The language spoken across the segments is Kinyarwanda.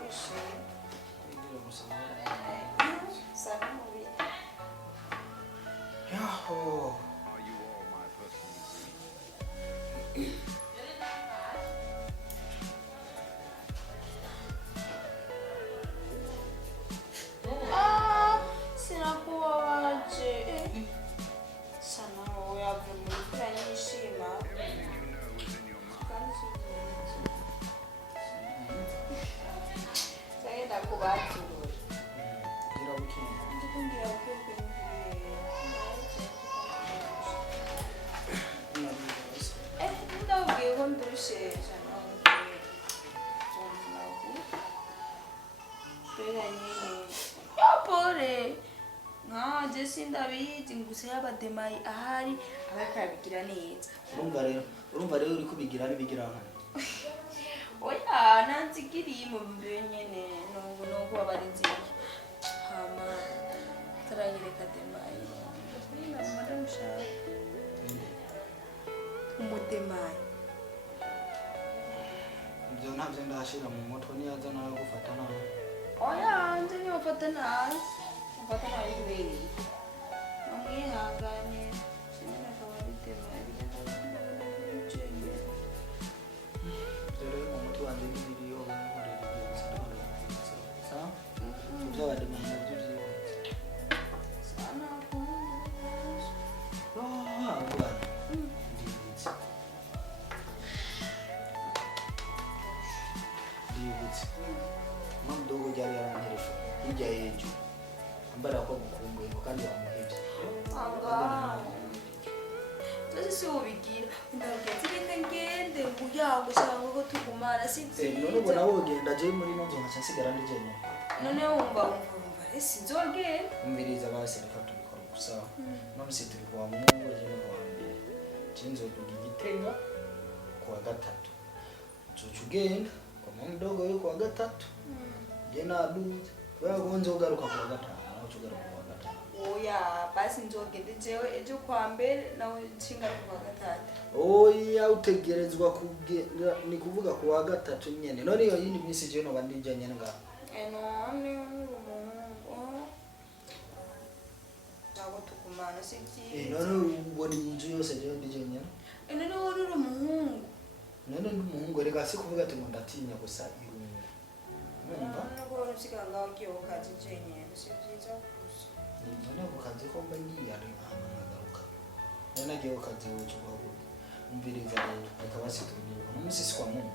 wishi. Ndio msamaha. Sana mubi. Yaho. Are you all my personal Sinakuwa waje. Sana uyavu mulipira nyishima. everything you know is in your mind. Sayenda kubaturura. Ngira bukini. Ndikundira ukekwe ndabwiye ko ndusheje pole nkaje sindabizi nguse y'abademayi ahari abakabigira neza. Urumva rero uri kubigira bigira hano. Oya nanzigiriye mu mbere nyene nubwo abarinzi hama tarayireka demayi nina madamushaka umudemayi Ibyo ntabyo ndashira mu mutwe niyaza nawe gufata nawe. oya nje ni wafata nabi kweli namwihangane sinina kama demayi Rero mu mutwe wanjye n'ibiriyo nkorera ibyo gusa sawa by'abademayi nabyo byiho. sana kumva ndibutse mama mdogo jari yaranterefa hirya yejo ambara ko gukumbuye kandi wamuhebye si ubigira ndabwira ngende nguyango cyangwa ko tugumana sibyiza none ubona wogenda je muri nonzo nkaca nsigara ndije nyene none wumva sinzogenda umviriza basi reka tubikora gusa no musitiri kwa Mungu je no kwa mbere cinzo dugi gitenga kwa gatatu cugenda kwa mama mdogo yo kwa gatatu je na duze kwa gonzo garuka kwa gatatu naho cugaruka kwa gatatu oya basi nzogenda jewe ejo kwa mbere nawe nshinga kwa gatatu oya utegerezwa kugenda ni kuvuga kwa gatatu nyene none iyo yindi minsi je no bandije nyene nga none umuntu ntabwo tugumana sibyiza none ubona inzu yose je ndije nyene none wowe uri umuhungu none ndi umuhungu rega si kuvuga ati ngo ndatinya gusa irungu numva nubwo urusiganga ugiye ukazi jenyene sibyiza gusa none ako kazi ko mba ngiye ari ahantu nagaruka none nagiye ku kazi wuce bwawe umviriza rero akaba asitumye umunsi si kwa Mungu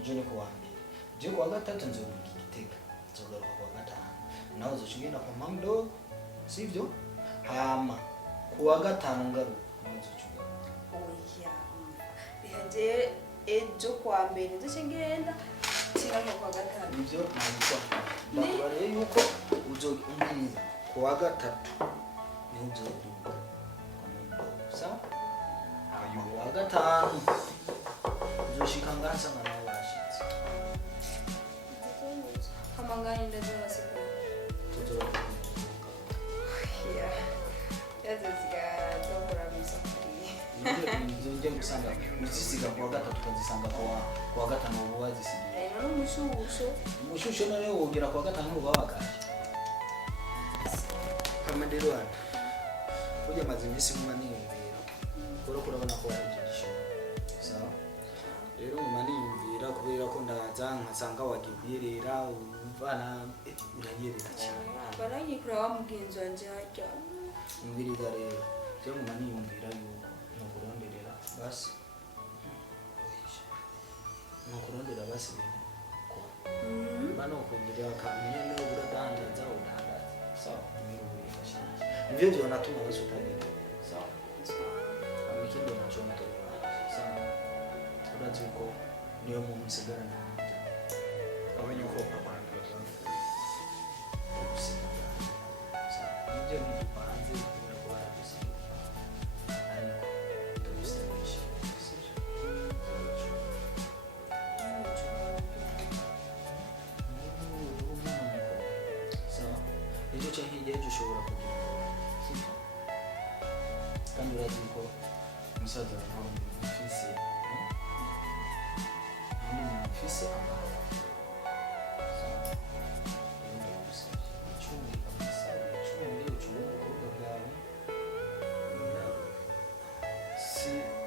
ejo ni kuwa mbere je kuwa gatatu nzobuga igitega nzogaruka kuwa gatanu nawe uzocugenda kwa mama mdogo sivyo hama kuwa gatanu ngaruka nawe uzocugenda oya bihaje ejo kwa mbere ndetse ngenda sinaka kwa gatanu ivyo nabikwa ndakora rero yuko uzoumviriza kuwa gatatu niho uzoduga kwa mama mdogo sawa kuwa gatanu uzoshika ngasa nga nawe washitse kama ngani ndazibasika tuzoduga ya yazizika dokora bisakuri nje gusanga uzisiga kuwa gatatu tukazisanga kuwa gatanu ubu wazisigiye none umushusho none wogera kuwa gatanu uba wakaje kamadero wana kuja mazimisi mwaniyumvira kuro kurabona ko warejeje sawa rero mwaniyumvira kubera ko ndaza nkasanga wagibirira umvana uranyerera cyane baranyikura wa mugenzi wanje hajya umviriza rero cyo mwaniyumvira yuko nukuronderera basi nukurondera basi ko bano kugira kamenya no uradandaza udandaza sawa nivyo ndio natuma wewe utagenda sawa amikindo nacho mtoto sawa urazi uko niyo mu msigara na When you hope my person sawa nivyo ni kupanze kwa basi ariko tubisanisha sawa icyo cyahije ushobora kugira kandi urazi ko umusaza wawe ufise amahoro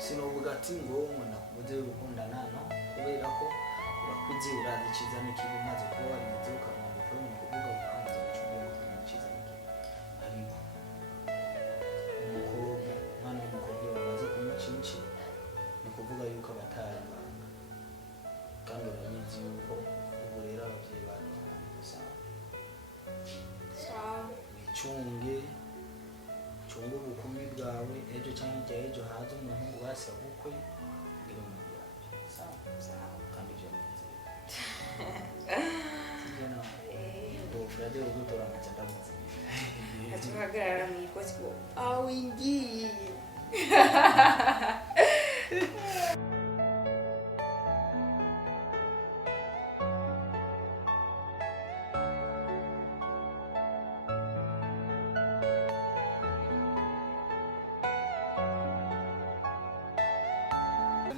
sinovuga ati ngo nakubuze gukundana no kubera ko urakuze urazi icyiza n'ikibi maze kuba warimeze ukaronka uvuye mu kuvuga ukanza gucungira ukamenya icyiza n'ikibi ariko umukobwa umwana w'umukobwa bamaze kumucinci ni kuvuga yuko abataribanga kandi urabizi yuko ubu rero ababyeyi bacu wicunge cunga ubukumi bwawe ejo cyangwa hirya y'ejo haza umuhungu basiya bukwe mbere umuntu yaje sawa kandi ibyo ni nziza sibyo nawe ngo Frade ugutora amace ndamutse atuhagarara mu ikosi ngo aho ngiye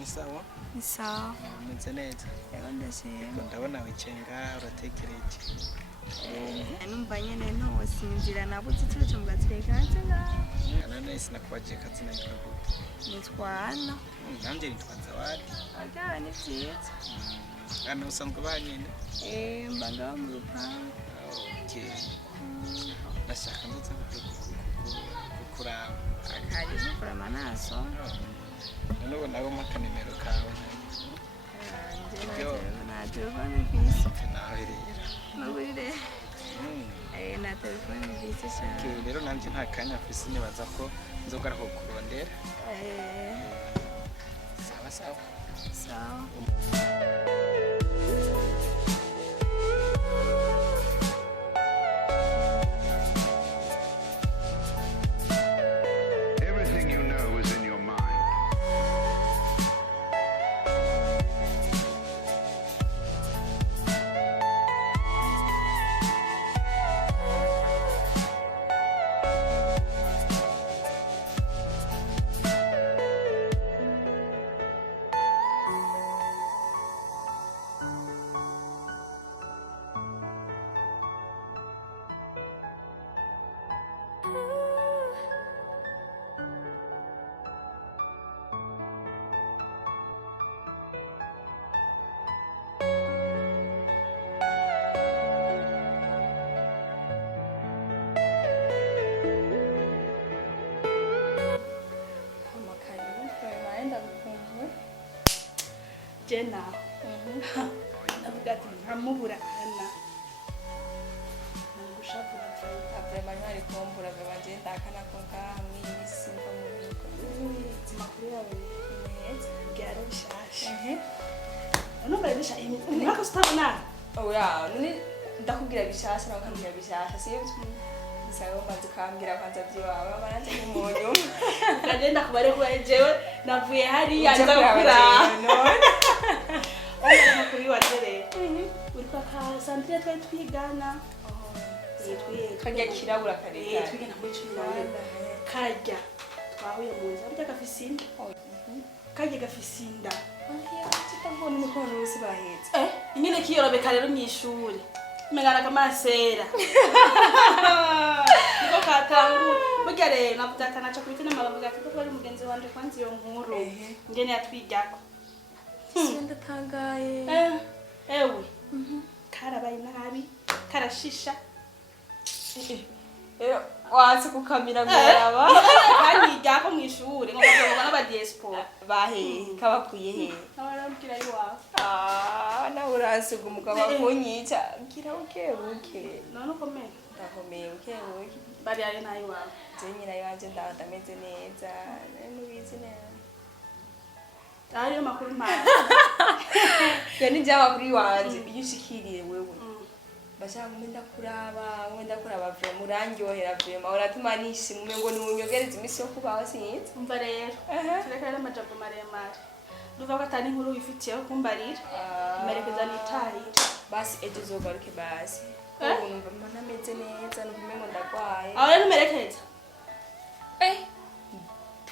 Sawa ni sawa umeze neza rero ndashima ndabona wicaye ngaha uratekereje numva nyene ntosinzira nabuze tuje mu gatsireka hanze ngaha none sinakubaje kazina yitwa gute nitwana nanjye nitwa Zawadi agawe ni vyiza hano usanzwe banyine mba ngaho mu rupangu okay ndashaka nzoza kukuraba akari gukora amanaso none ubu nawe mpa nimero kawe nta telefone mfise nawe rero nubire nta telefone mfise cyane rero nanjye nta kanya mfise nibaza ko nzogara kukurondera sawa sawa sawa Everything you know is in your mind. Jena navuga ati nkamubura ana nagushakura Vraiment ntari kumbura bagenda akanako hamwe n'isimba mu bigo. makuru yawe neza byaro bishasha none bisha nako stabona Oya, none ndakubwira bishasha nawe ukambwira bishasha sivyo? Sawa maze kambwira kwanza byiwawe amaranje n'umunyu. kagenda kubare ko jewe navuye hari yaza None. kura makuru watere uri kwa ka Sandrine twari twigana Kajya kirabura kareka. twigana muri cyumba kajya twahuye mu nzu ariko gafisinda kajya gafisinda Kitabona umukono wese bahetse. nyine kiyorobeka rero mu ishuri mengana kamasera niko katanguye burya rero nabutaka naca kubita n'amabavuga ati ko ari mugenzi wanje kwanzi iyo nkuru ngene yatwigako Sindatangaye. ewe karabaye nabi karashisha Wase kukamira ngoraba. kandi yako mu ishuri ngo bagomba n'aba diaspora Bahe kabakuye he. n'abarambira ari wawe Na urasiga umugabo akunyica. Gira ukeruke. none ukomeye Ndakomeye ukeruke. bari ari nayo wawe Je nyina yanje ndameze neza. Nubizi neza. ari makuru mpaka Yani njya kuri wanje iyo ushikiriye wewe. Bashaka ngenda kuraba vya murangyohera vya uratuma nishimwe ngo niunyogereze imisi yo kubaho sinzi. umva rero tureka rero amajambo maremare duva ko atari inkuru wifitiye kumbarira merekeza nitahira Basi ejo zogaruke basi. Ubu numva mbona meze neza numva ngo ndagwaye. aho rero merekeza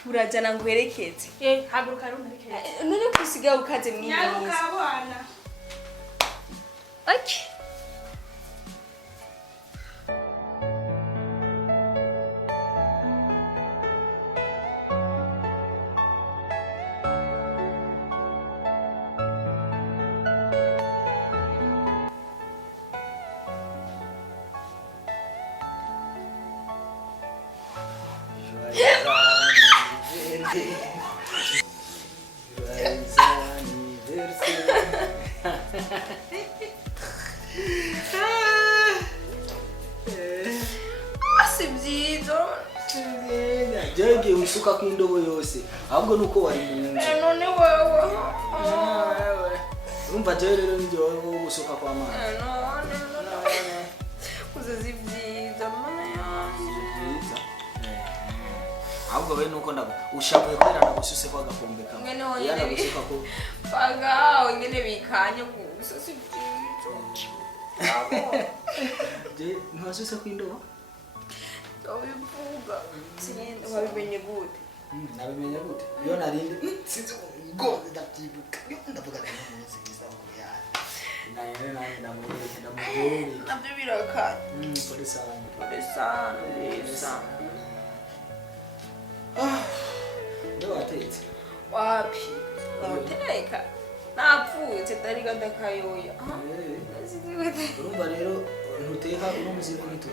Turajana ngwerekeze. haguruka rero merekeza None kusiga ukaze mwinyi. nyaruka bwana Okay. si byiza jege usuka kw'indobo yose ahubwo nuko wari mu nzu none wewe urumva je rero nje wowe gusuka kwa mazi none uzazi byiza mana yanje byiza ahubwo we nuko ushapuye kwera ndagususe kwa gakombe kamwe ngene honyine gusuka ko paga ngene bikanye gusa si byiza je ntasuse kw'indobo Obivuga sinende wabimenye gute nabimenye gute iyo narindi sinzi ngo ndabyibuka ndavuga ati nzi bizaho yani naye ndamubonye nabyo birakanye pole sana bisa ndio watetse wapi uteka napfutse ndariga ndakayoya urumva rero ntuteka uno muzima nk'itwe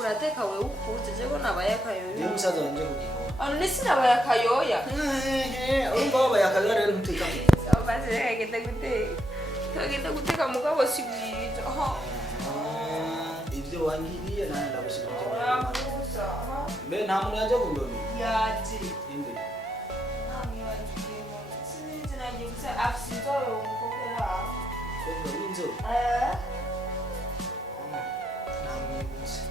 urateka wewe ukutse jego nabaye akayoya ndio musaza wanje kugihora ano sinabaye akayoya urumva wabaye akayoya rero ntuteka basi kagenda guteka mugabo si byiza ibyo wangiriye nani ndabishimije uramusa mbe nta muntu yaje kundoni yaje inde nani yaje sinzi nagiye gusa afsizoro umukobwa kobwa winzo namwibuse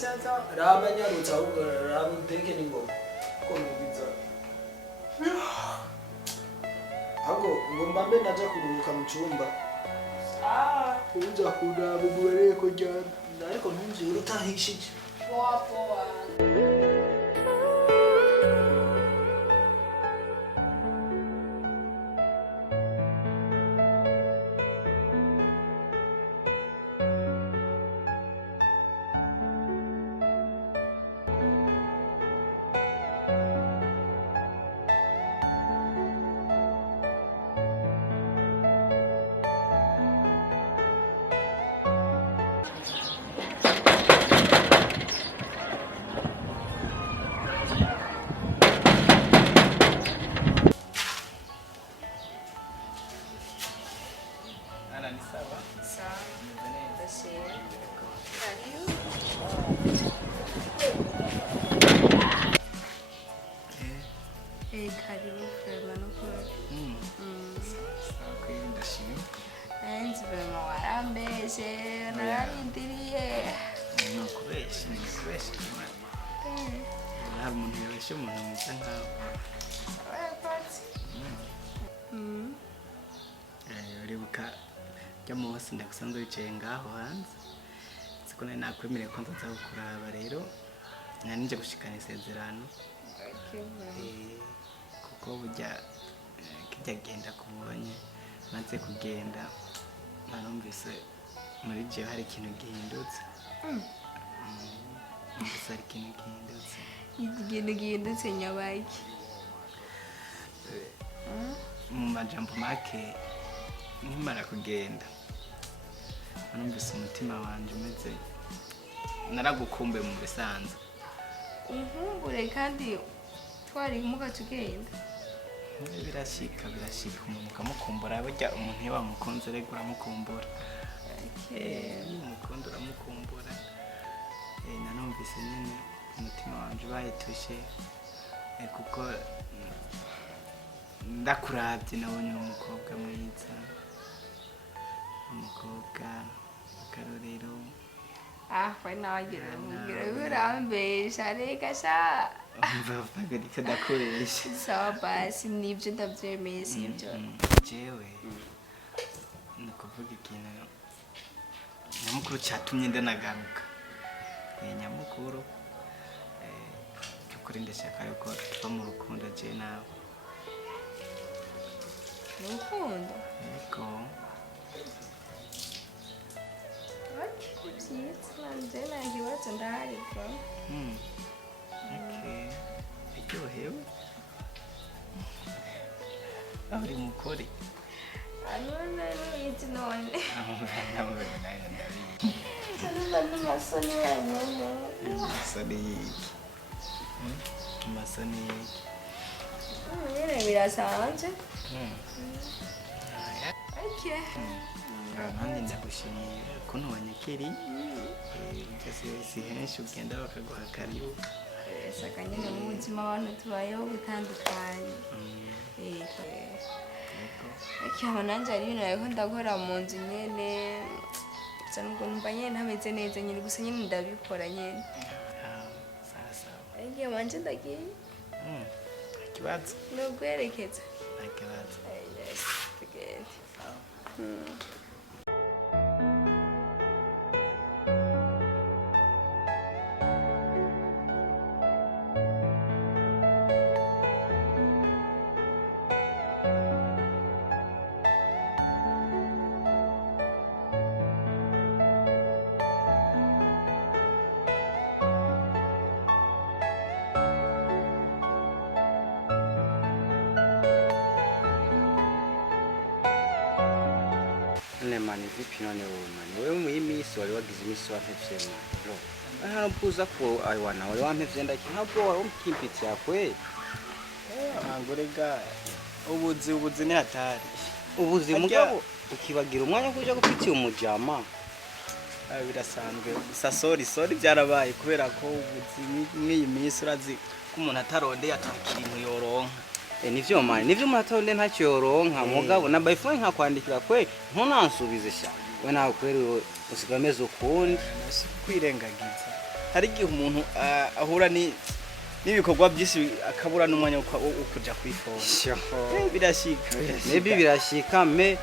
sasa raba nyarutsa ahubwo raba uteke n'ingoma ko mbiza ahubwo ngomba mbe naja kuruhuka mu cyumba uza kuraba ububereye ko ryana ariko ntunzire utahishije poa Ni sawa. sawa ndashimye karibu vrema nukuri Sawa kweli ndashimye. enzi vrema warambeshe nararindiriye Nukubeshya. Hari umuntu yabeshe umuntu mwiza nkawe. Uribuka ryo munsi ndagusanzwe wicaye ngaho hanze siko nari nakwemereye ko nzaza kukuraba rero nari nje gushikana isezerano kuko burya kijya genda kubonye maze kugenda narumvise muri jewe hari ikintu gihindutse hari ikintu gihindutse ikintu gihindutse nyabayiki mu majambo make nkimara kugenda narumvise umutima wanje umeze naragukumbuye mu bisanzwe unkumbure kandi twari kumuka tugenda birashika umuntu ukamukumbura burya umuntu iyo wamukunze rego uramukumbura umukunda uramukumbura nanumvise nyine umutima wanje ubayetushe kuko ndakuravye nabonye umukobwa mwiza umukobwa akarorero we nawagira mubwira urambesha reka sha mvaga ariko ndakoresha sawa basi nibyo ndabyemeye sibyo jewe ni ukuvuga ikintu nyamukuru cyatumye ndanagaruka nyamukuru by'ukuri ndashaka yuko tuva mu rukundo je nawe urukundo yego byiza nanje nanjye iwacu ndahari bro iryohewe aho uri mukore none nizi none n'amasoni wenyine. Amasoni y'iki? Amasoni y'iki? Nyine birasanzwe. Okay. Nanjye ndagushimiye ukuntu wanyakiri. Si henshi ugenda bakaguha karibu. Saka nyine mu buzima abantu tubayeho gutandukanye. Aba nanjye hari ibintu ariko ndakora mu nzu nyine gusa nubwo numva nyine ntameze neza nyine gusa nyine ndabikora nyine. Igihe wanje ndagiye ikibazo no guherekeza ikibazo tugende. Mani vipi none wewe mani? Wewe muhimisi wali wagize imisi wampevye mani. Bro. Aha mpuza ko aywana wali wampevye ndaki ntabwo wari umkimpitsi yakwe. Angurega ubuzi ni hatari. Ubuzi mugabo ukibagira umwanya kuja gupitira umujama. Birasanzwe. Sorry byarabaye kubera ko ubuzi nk'iyi minsi urazi ko umuntu atarondeye atakintu yoronka. Nivyo mani, nivyo muratonde ntacyo yoronka mugabo na by phone nkakwandikira kwe ntunansubize sha. We nawe kweri usigameze ukundi kwirengagiza. Hari igihe umuntu ahura n'ibikorwa byinshi akabura n'umwanya wo kuja kwifona. Birashika. Maybe birashika me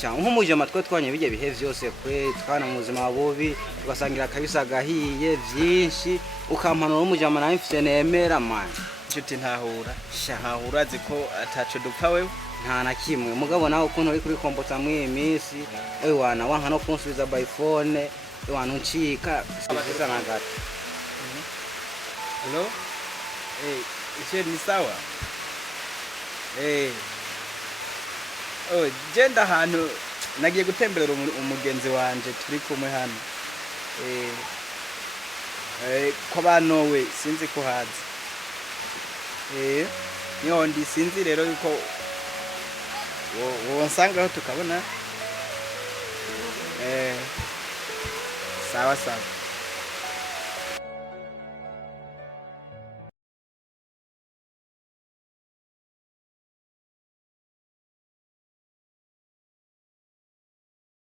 sha nk'umuje amatwe twanye bijye bihe vyose kwe twana mu buzima bubi tugasangira kabisa gahiye vyinshi ukampanura umujama nawe mfite nemera man. Nshuti ntahura ziko ataco dupfa wewe nta na kimwe mugabo nawe ukuntu uri kuri kombota mw'iyi minsi wana wanka no kunsubiza by phone wana uncika abatiza na gato. Hello iche ni sawa jenda ahantu nagiye gutemberera umugenzi wanje turi kumwe hano kwa banowe sinzi ko hazi niho ndi sinzi rero yuko wonsangaho tukabona sawa